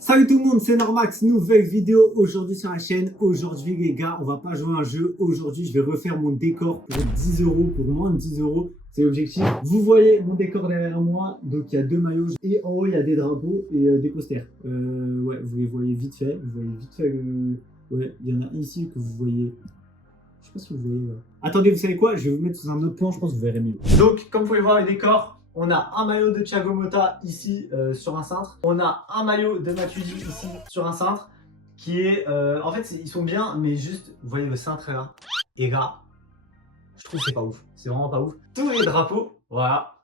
Salut tout le monde, c'est Normax, nouvelle vidéo aujourd'hui sur la chaîne. Aujourd'hui les gars, on va pas jouer à un jeu. Aujourd'hui je vais refaire mon décor pour 10 €, pour moins de 10 €. C'est l'objectif. Vous voyez mon décor derrière moi. Donc il y a deux maillots et en haut il y a des drapeaux et des posters. Ouais, vous les voyez vite fait. Vous voyez vite fait ouais, il y en a un ici que vous voyez. Je sais pas si vous voyez là. Attendez, vous savez quoi? Je vais vous mettre sous un autre plan, je pense que vous verrez mieux. Donc comme vous pouvez voir le décor. On a un maillot de Thiago Motta ici sur un cintre. On a un maillot de Matuidi ici sur un cintre. Qui est... en fait, ils sont bien, mais juste, vous voyez le cintre là. Et là, je trouve que c'est pas ouf. C'est vraiment pas ouf. Tous les drapeaux, voilà.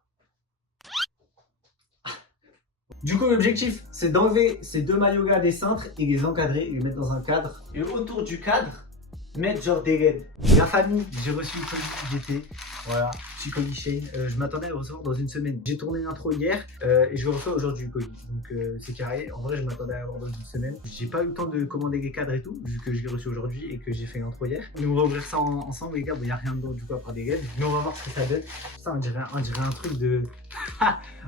Du coup, l'objectif, c'est d'enlever ces deux maillots là des cintres et les encadrer et les mettre dans un cadre. Et autour du cadre, mettre genre des LED. La famille, j'ai reçu le colis d'été. Voilà, petit colis Shane. Je m'attendais à le recevoir dans une semaine. J'ai tourné l'intro hier et je le reçois aujourd'hui le colis. Donc c'est carré. En vrai, je m'attendais à l'avoir dans une semaine. J'ai pas eu le temps de commander les cadres et tout, vu que je l'ai reçu aujourd'hui et que j'ai fait l'intro hier. Nous on va ouvrir ça ensemble, les gars. Bon, il n'y a rien dedans du coup à part des LED. Mais on va voir ce que ça donne. Ça, on dirait un truc de.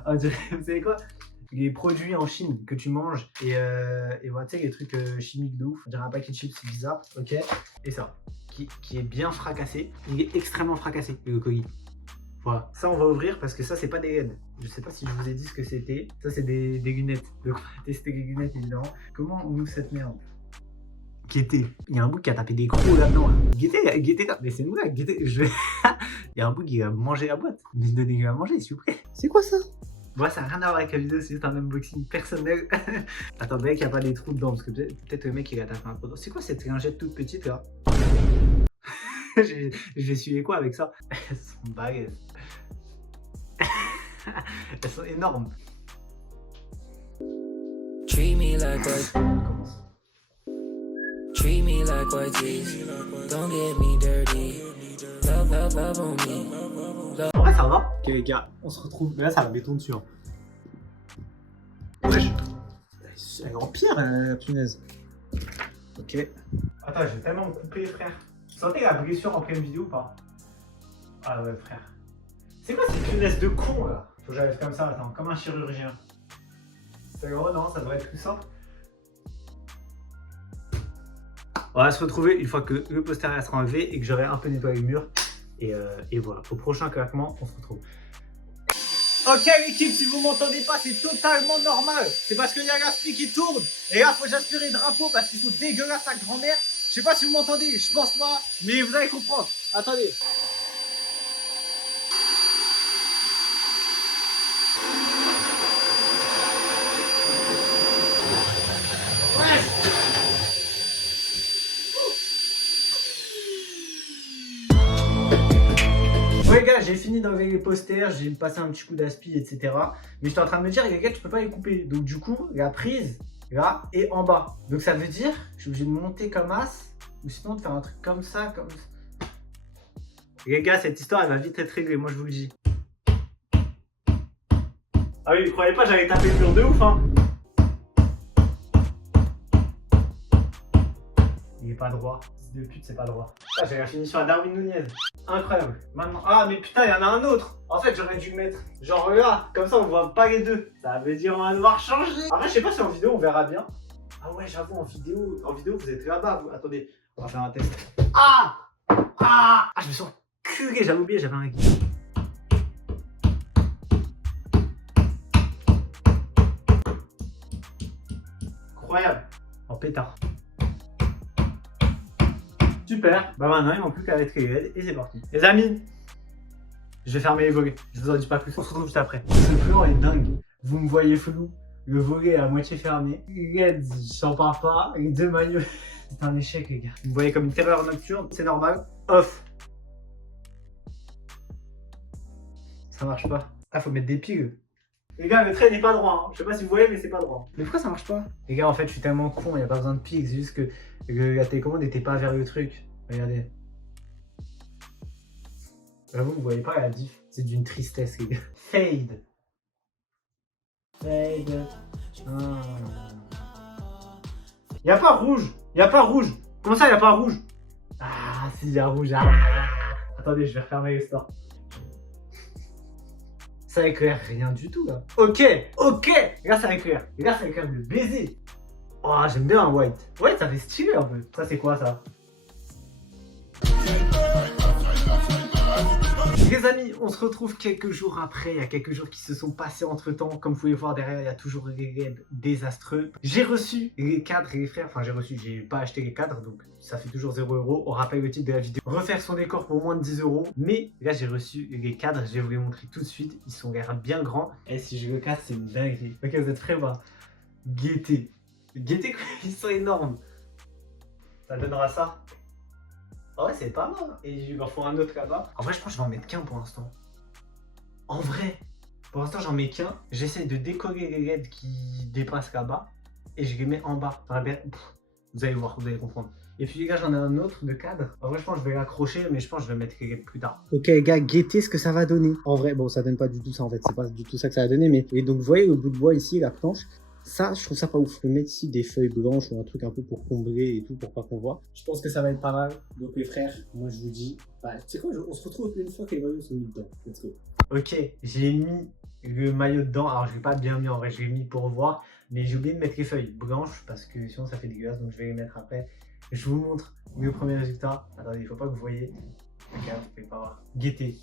On dirait, vous savez quoi? Les produits en Chine que tu manges et voilà, tu sais, les trucs chimiques de ouf. On dirait un paquet de chips, c'est bizarre, ok. Et ça, qui est bien fracassé. Il est extrêmement fracassé, le colis. Voilà, ça on va ouvrir parce que ça c'est pas des LED. Je sais pas si je vous ai dit ce que c'était. Ça c'est des lunettes. Donc on va tester les lunettes évidemment. Comment on ouvre cette merde? Guettez, il y a un bouc qui a tapé des crocs là-dedans. Là. Guettez là, mais c'est une blague, Guettez. Il y a un bouc qui a mangé la boîte. Mais donnez-lui à manger s'il vous plaît. C'est quoi ça? Moi, ça n'a rien à voir avec la vidéo, c'est juste un unboxing personnel. Attendez qu'il n'y a pas des trous dedans, parce que peut-être le mec il a tapé un peu. C'est quoi cette lingette toute petite là? Je vais essuyer quoi avec ça? Elles sont bagues. Elles sont énormes. Treat me like what? Treat me like what is. Don't get me dirty. Love on me. En vrai, ça va. Ok, les gars, on se retrouve. Mais là, ça va béton dessus. Hein. Wesh. Elle est en pire, la punaise. Ok. Attends, je vais tellement me couper, frère. Vous sentez la blessure en pleine vidéo ou pas? Ah ouais, frère. C'est quoi cette punaise de con là? Faut que j'arrive comme ça, attends, comme un chirurgien. C'est gros, non, ça devrait être plus simple. On va se retrouver une fois que le poster sera enlevé et que j'aurai un peu nettoyé le mur. Et voilà, au prochain claquement, on se retrouve. Ok l'équipe, si vous m'entendez pas, c'est totalement normal. C'est parce qu'il y a l'aspi qui tourne. Et là, faut que j'aspire les drapeaux parce qu'ils sont dégueulasses à grand-mère. Je sais pas si vous m'entendez, je pense pas, mais vous allez comprendre. Attendez. Ouais gars, j'ai fini d'enlever les posters, j'ai passé un petit coup d'aspi, etc. Mais j'étais en train de me dire, les gars, tu peux pas les couper. Donc du coup, la prise, là, est en bas. Donc ça veut dire que je suis obligé de monter comme as, ou sinon de faire un truc comme ça, comme ça. Les gars, cette histoire, elle va vite être réglée, moi je vous le dis. Ah oui, vous croyez pas, j'allais taper le mur de ouf, hein. Il est pas droit. De pute, c'est pas droit. Ah, j'ai fini sur la Darwin Nunez. Incroyable. Maintenant. Ah, mais putain, il y en a un autre. En fait, j'aurais dû le mettre genre là. Comme ça, on voit pas les deux. Ça veut dire on va devoir changer. Après, je sais pas si en vidéo on verra bien. Ah ouais, j'avoue, en vidéo, vous êtes là-bas. Attendez, on va faire un test. Ah, je me sens culé. J'avais oublié, j'avais un guide. Incroyable. En pétard. Super, bah maintenant il manque plus qu'à être les LED et c'est parti. Les amis, je vais fermer les volets, je vous en dis pas plus, on se retrouve juste après. Ce plan est dingue, vous me voyez flou, le volet est à moitié fermé, les LED, j'en parle pas, les deux maillots, c'est un échec les gars. Vous me voyez comme une terreur nocturne, c'est normal, off. Ça marche pas, ah faut mettre des piles. Les gars, le trait n'est pas droit, hein. Je sais pas si vous voyez mais c'est pas droit. Mais pourquoi ça marche pas? Les gars, en fait je suis tellement con, il n'y a pas besoin de piles, c'est juste que la télécommande n'était pas vers le truc. Regardez. Là, vous voyez pas la diff. C'est d'une tristesse, les gars. Fade. Fade. Y a pas rouge. Y a pas rouge. Comment ça, y a pas rouge? Ah, si, y a rouge. Ah. Attendez, je vais refermer les stores. Ça éclaire rien du tout, là. Ok. Là, ça éclaire. Là, ça éclaire le baiser. Oh, j'aime bien un white. Ouais, ça fait stylé un peu. Ça, c'est quoi ça? Les amis, on se retrouve quelques jours après. Il y a quelques jours qui se sont passés entre temps. Comme vous pouvez voir derrière, il y a toujours des LED désastreux. J'ai reçu les cadres et les frères. Enfin, j'ai pas acheté les cadres, donc ça fait toujours 0 €. On rappelle le titre de la vidéo. Refaire son décor pour moins de 10 €. Mais là, j'ai reçu les cadres. Je vais vous les montrer tout de suite. Ils sont l'air bien grands. Et si je le casse, c'est une dinguerie. Ok, vous êtes prêts, bah? Guettez. Guettez, ils sont énormes. Ça donnera ça. Ah ouais, c'est pas mal. Et il en faut un autre là-bas. En vrai, je pense que je vais en mettre qu'un pour l'instant. En vrai, pour l'instant, j'en mets qu'un. J'essaie de décoller les LED qui dépassent là-bas. Et je les mets en bas. Vous allez voir, vous allez comprendre. Et puis les gars, j'en ai un autre de cadre. En vrai, je pense que je vais l'accrocher, mais je pense que je vais mettre les LED plus tard. Ok les gars, guettez ce que ça va donner. En vrai, bon, ça donne pas du tout ça en fait. C'est pas du tout ça que ça va donner. Mais et donc, vous voyez le bout de bois ici, la planche. Ça, je trouve ça pas ouf. Je peux mettre ici des feuilles blanches ou un truc un peu pour combler et tout, pour pas qu'on voit. Je pense que ça va être pas mal. Donc les frères, moi je vous dis, bah, tu sais quoi, on se retrouve une fois que les maillots sont mis dedans. Let's go. Ok, j'ai mis le maillot dedans. Alors je l'ai pas bien mis en vrai, je l'ai mis pour voir. Mais j'ai oublié de mettre les feuilles blanches parce que sinon ça fait dégueulasse. Donc je vais les mettre après. Je vous montre le premier résultat. Attendez, il faut pas que vous voyez. Regarde, vous pouvez pas voir. Guettez.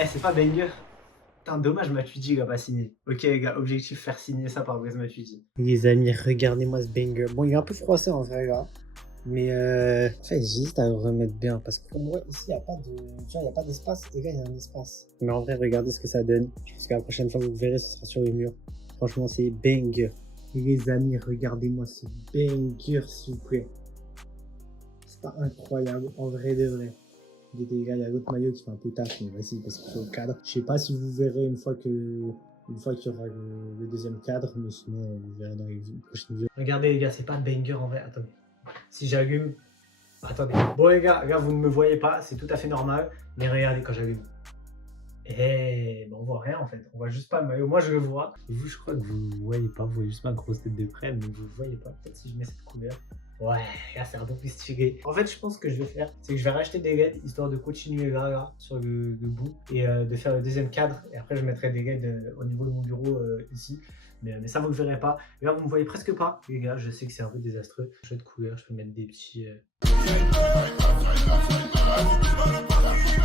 Eh, c'est pas banger. Putain, dommage, Matuidi il a pas signé. Ok les gars, objectif faire signer ça par Blaise Matuidi. Les amis, regardez-moi ce banger. Bon, il est un peu froissé en vrai là. Mais en fait, j'ai juste à le remettre bien. Parce que comme moi, ici, il n'y a pas de. Tu vois, il n'y a pas d'espace. Les gars, il y a un espace. Mais en vrai, regardez ce que ça donne. Je pense que la prochaine fois, vous verrez, ce sera sur les murs. Franchement, c'est banger. Les amis, regardez-moi ce banger, s'il vous plaît. C'est pas incroyable, en vrai de vrai. Les gars, il y a l'autre maillot qui fait un peu taf, mais vas-y, parce qu'il faut le cadre. Je sais pas si vous verrez une fois qu'il y aura le deuxième cadre, mais sinon, vous verrez dans les prochaines vidéos. Regardez, les gars, c'est pas banger en vrai. Attendez. Si j'allume. Attendez. Bon, les gars, là, vous ne me voyez pas, c'est tout à fait normal. Mais regardez quand j'allume. Eh, ben, on voit rien en fait. On voit juste pas le maillot. Moi, je le vois. Et vous, je crois que vous voyez pas. Vous voyez juste ma grosse tête de près, mais vous voyez pas. Peut-être si je mets cette couleur. Ouais, là c'est un peu plus stylé. En fait, je pense que je vais faire, c'est que je vais racheter des LED histoire de continuer là sur le bout et de faire le deuxième cadre. Et après, je mettrai des LED au niveau de mon bureau ici. Mais ça, vous ne le verrez pas. Et là, vous ne me voyez presque pas. Les gars, je sais que c'est un peu désastreux. Jeu de couleur, je peux mettre des petits.